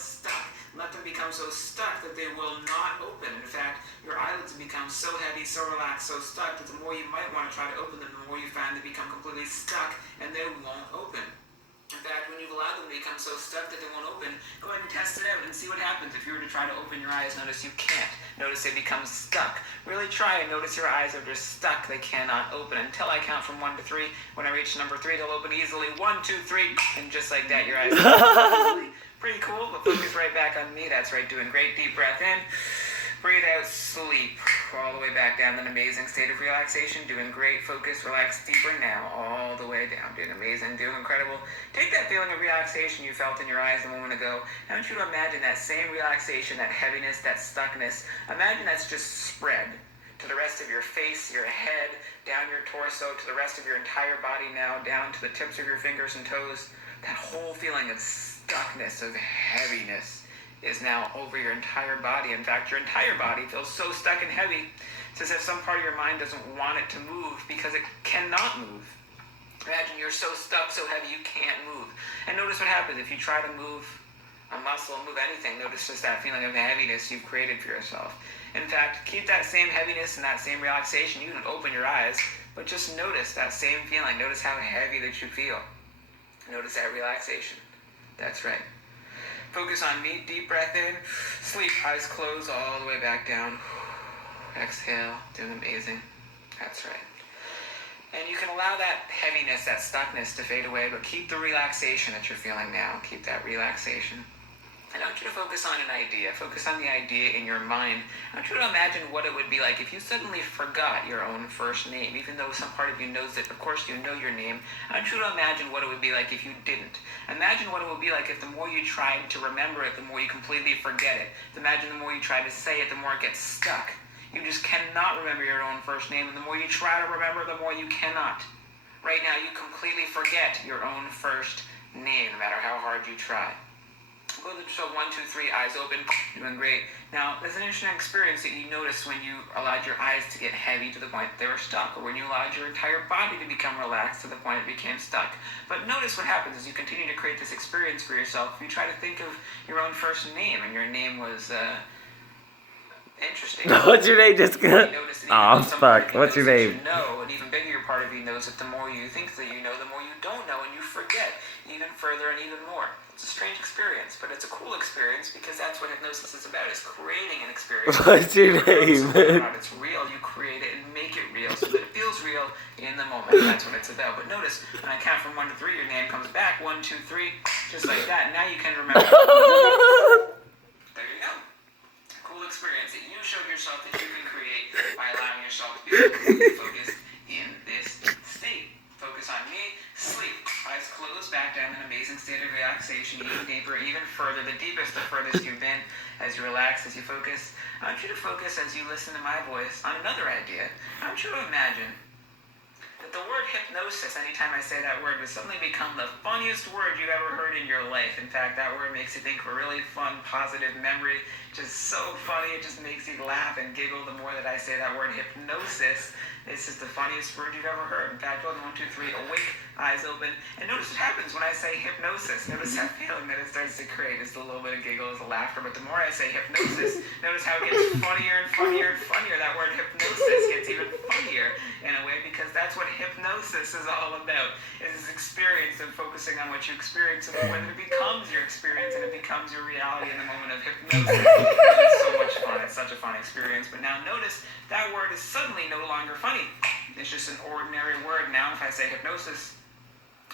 stuck. Let them become so stuck that they will not open. In fact, your eyelids become so heavy, so relaxed, so stuck that the more you might want to try to open them, the more you find they become completely stuck and they won't open. In fact, when you've allowed them to become so stuck that they won't open, go ahead and test it out and see what happens. If you were to try to open your eyes, notice you can't. Notice they become stuck. Really try and notice your eyes are just stuck. They cannot open until I count from 1 to 3. When I reach number 3, they'll open easily. 1, 2, 3, and just like that, your eyes open easily. Pretty cool, but focus right back on me. That's right, doing great. Deep breath in. Breathe out, sleep, all the way back down, an amazing state of relaxation, doing great, focus, relax deeper now, all the way down, doing amazing, doing incredible. Take that feeling of relaxation you felt in your eyes a moment ago. I want you to imagine that same relaxation, that heaviness, that stuckness. Imagine that's just spread to the rest of your face, your head, down your torso, to the rest of your entire body now, down to the tips of your fingers and toes. That whole feeling of stuckness, of heaviness, is now over your entire body. In fact, your entire body feels so stuck and heavy. It's as if some part of your mind doesn't want it to move because it cannot move. Imagine you're so stuck, so heavy, you can't move. And notice what happens if you try to move a muscle, move anything. Notice just that feeling of heaviness you've created for yourself. In fact, keep that same heaviness and that same relaxation. You can open your eyes, but just notice that same feeling. Notice how heavy that you feel. Notice that relaxation. That's right. Focus on me, deep breath in, sleep, eyes closed all the way back down. Exhale, doing amazing. That's right. And you can allow that heaviness, that stuckness to fade away, but keep the relaxation that you're feeling now. Keep that relaxation. I want you to focus on an idea. Focus on the idea in your mind. I want you to imagine what it would be like if you suddenly forgot your own first name, even though some part of you knows it. Of course, you know your name. I want you to imagine what it would be like if you didn't. Imagine what it would be like if the more you tried to remember it, the more you completely forget it. Imagine the more you try to say it, the more it gets stuck. You just cannot remember your own first name, and the more you try to remember, the more you cannot. Right now, you completely forget your own first name, no matter how hard you try. Go to the show 1, 2, 3, eyes open, doing great. Now, there's an interesting experience that you noticed when you allowed your eyes to get heavy to the point they were stuck, or when you allowed your entire body to become relaxed to the point it became stuck. But notice what happens as you continue to create this experience for yourself. You try to think of your own first name, and your name was, interesting. What's your name? Just oh, fuck. What's your name? No, an even bigger part of you knows that the more you think that you know, the more you don't know, and you forget even further and even more. It's a strange experience, but it's a cool experience because that's what hypnosis is about, is creating an experience. What's your name? It's real, you create it and make it real so that it feels real in the moment. That's what it's about. But notice, when I count from 1 to 3, your name comes back. 1, 2, 3, just like that. Now you can remember. There you go. Cool experience that you showed yourself that you can create by allowing yourself to be completely focused in this state. Focus on me, sleep, eyes closed, back down, an amazing state of relaxation, even deeper, even further, the deepest, the furthest you've been. As you relax, as you focus, I want you to focus as you listen to my voice on another idea. I want you to imagine that the word hypnosis, anytime I say that word, would suddenly become the funniest word you've ever heard in your life. In fact, that word makes you think of a really fun, positive memory. Just so funny, it just makes you laugh and giggle the more that I say that word hypnosis. It's just the funniest word you've ever heard. In fact, 1, 2, 3, awake, eyes open. And notice what happens when I say hypnosis. Notice that feeling that it starts to create. It's a little bit of giggles, a laughter. But the more I say hypnosis, notice how it gets funnier and funnier and funnier. That word hypnosis gets even funnier in a way because that's what hypnosis is all about. It's this experience of focusing on what you experience and when it becomes your experience and it becomes your reality in the moment of hypnosis. It's so much fun. It's such a fun experience. But now notice that word is suddenly no longer funny. It's just an ordinary word. Now if I say hypnosis,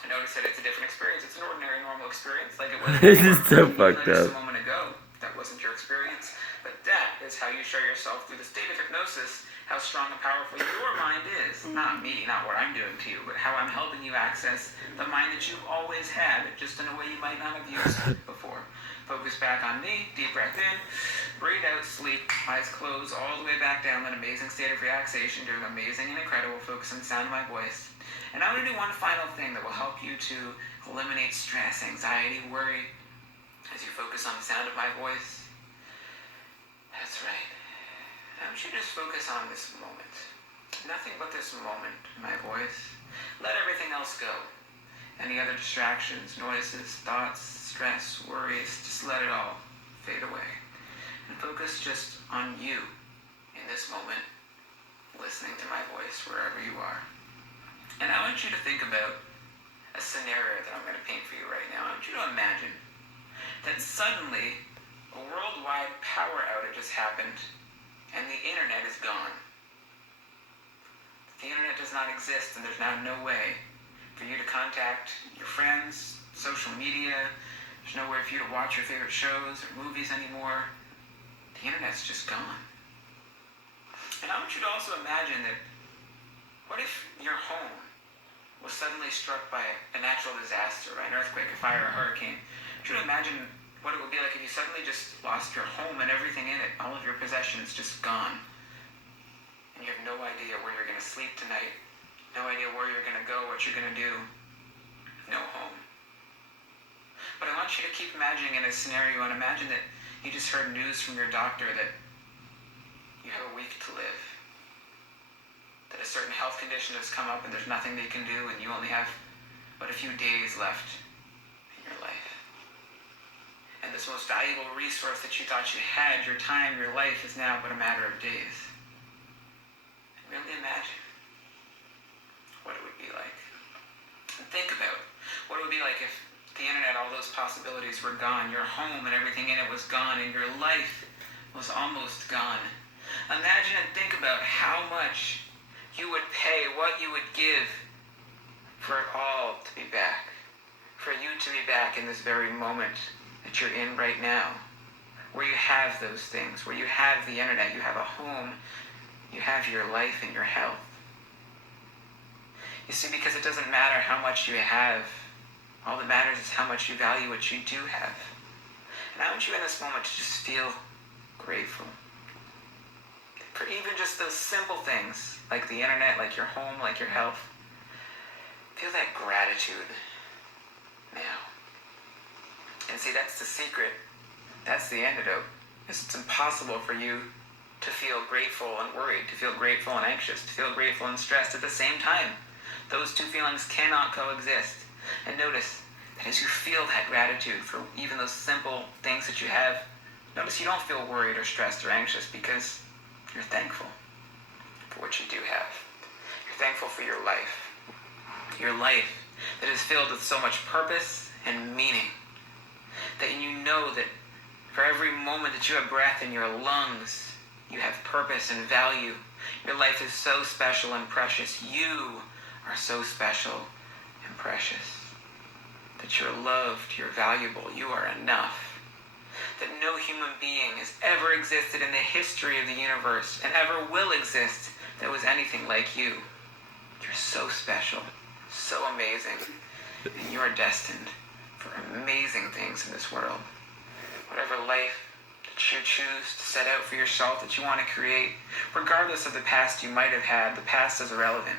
I notice that it's a different experience. It's an ordinary, normal experience like it was This is so fucked just up. a moment ago. That wasn't your experience. But that is how you show yourself through the state of hypnosis how strong and powerful your mind is. Not me, not what I'm doing to you, but how I'm helping you access the mind that you've always had, just in a way you might not have used before. Focus back on me, deep breath in, breathe out, sleep, eyes closed, all the way back down, an amazing state of relaxation, doing amazing and incredible, focus on the sound of my voice. And I'm going to do one final thing that will help you to eliminate stress, anxiety, worry, as you focus on the sound of my voice. That's right. I want you to just focus on this moment. Nothing but this moment, my voice. Let everything else go. any other distractions, noises, thoughts, stress, worries, just let it all fade away. And focus just on you in this moment, listening to my voice wherever you are. And I want you to think about a scenario that I'm going to paint for you right now. I want you to imagine that suddenly a worldwide power outage has happened and the internet is gone. The internet does not exist, and there's now no way for you to contact your friends, social media. There's nowhere for you to watch your favorite shows or movies anymore. The internet's just gone. And I want you to also imagine that, what if your home was suddenly struck by a natural disaster, by an earthquake, a fire, a hurricane? I want you to imagine what it would be like if you suddenly just lost your home and everything in it, all of your possessions just gone. And you have no idea where you're going to sleep tonight, no idea where you're going to go, what you're going to do, no home. But I want you to keep imagining in a scenario, and imagine that you just heard news from your doctor that you have a week to live, that a certain health condition has come up and there's nothing they can do, and you only have but a few days left in your life. And this most valuable resource that you thought you had, your time, your life, is now but a matter of days. Really imagine what it would be like. And think about what it would be like if the internet, all those possibilities were gone, your home and everything in it was gone, and your life was almost gone. Imagine and think about how much you would pay, what you would give for it all to be back. For you to be back in this very moment that you're in right now, where you have those things, where you have the internet, you have a home, you have your life and your health. You see, because it doesn't matter how much you have. All that matters is how much you value what you do have. And I want you in this moment to just feel grateful for even just those simple things, like the internet, like your home, like your health. Feel that gratitude now. And see, that's the secret. That's the antidote. It's impossible for you to feel grateful and worried, to feel grateful and anxious, to feel grateful and stressed at the same time. Those two feelings cannot coexist. And notice that as you feel that gratitude for even those simple things that you have, notice you don't feel worried or stressed or anxious, because you're thankful for what you do have. You're thankful for your life that is filled with so much purpose and meaning, that you know that for every moment that you have breath in your lungs, you have purpose and value. Your life is so special and precious. You are so special and precious. That you're loved, you're valuable, you are enough. That no human being has ever existed in the history of the universe and ever will exist that was anything like you. You're so special, so amazing, and you are destined for amazing things in this world. Whatever life that you choose to set out for yourself, that you want to create, regardless of the past you might have had, the past is irrelevant.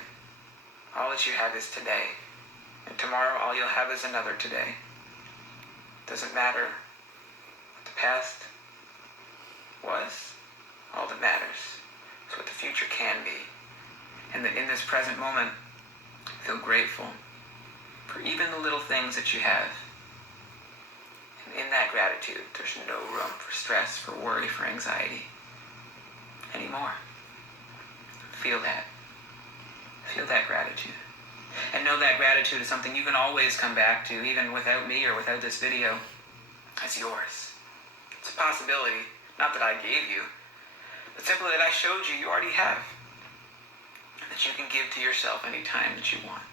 All that you have is today. And tomorrow, all you'll have is another today. Doesn't matter what the past was. All that matters is what the future can be. And that in this present moment, feel grateful for even the little things that you have. And in that gratitude, there's no room for stress, for worry, for anxiety anymore. Feel that. Feel that gratitude. And know that gratitude is something you can always come back to, even without me or without this video. It's yours. It's a possibility, not that I gave you, but simply that I showed you, you already have. And that you can give to yourself any time that you want.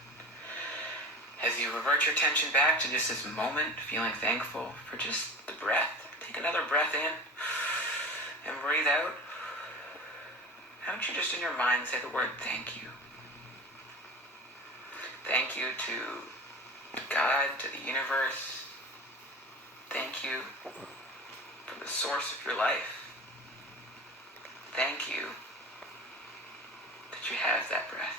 As you revert your attention back to just this moment, feeling thankful for just the breath. Take another breath in and breathe out. How don't you just in your mind say the word thank you? Thank you to God, to the universe. Thank you for the source of your life. Thank you that you have that breath.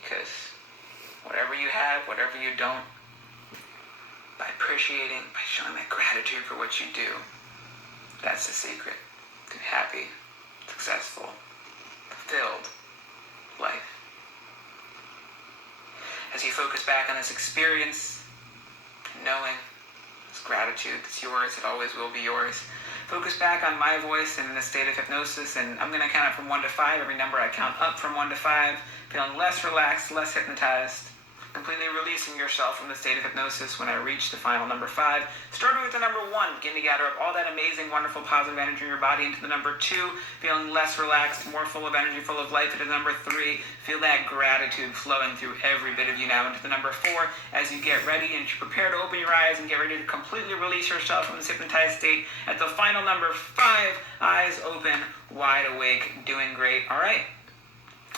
Because whatever you have, whatever you don't, by appreciating, by showing that gratitude for what you do, that's the secret to happy, successful, fulfilled life. as you focus back on this experience, knowing this gratitude that's yours, it always will be yours. Focus back on my voice and in a state of hypnosis, and I'm going to count up from 1 to 5. Every number I count up from 1 to 5, feeling less relaxed, less hypnotized, completely releasing yourself from the state of hypnosis when I reach the final number 5. Starting with the number 1, begin to gather up all that amazing, wonderful, positive energy in your body into the number 2, feeling less relaxed, more full of energy, full of life into the number 3. Feel that gratitude flowing through every bit of you now into the number 4. As you get ready and you prepare to open your eyes and get ready to completely release yourself from this hypnotized state, at the final number 5, eyes open, wide awake, doing great. All right.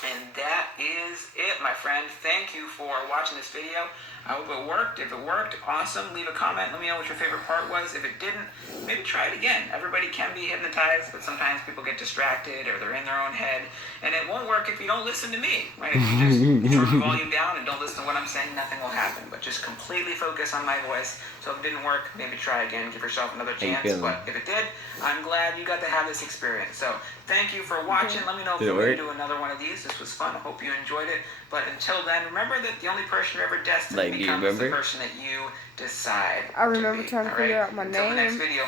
And that is it, my friend. Thank you for watching this video. I hope it worked. If it worked, awesome. Leave a comment. Let me know what your favorite part was. If it didn't, maybe try it again. Everybody can be hypnotized, but sometimes people get distracted or they're in their own head. And it won't work if you don't listen to me, right? If you just turn the volume down and don't listen to what I'm saying, nothing will happen. But just completely focus on my voice. So if it didn't work, maybe try again. Give yourself another chance. But if it did, I'm glad you got to have this experience. So thank you for watching. Let me know if you want to do another one of these. This was fun. I hope you enjoyed it. But until then, remember that the only person you're ever destined to become is the person that you decide. I remember trying to figure out my Until the next name. video.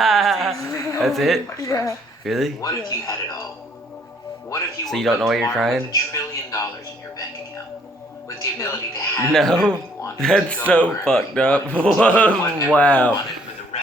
That's it? Yeah. Really? What if you had it all? What if you So you don't know why you're crying? with $1 trillion in your bank account? With the ability to have No, whatever you wanted, that's to go so wherever fucked you up. wanted, to do whatever you Wow. wanted,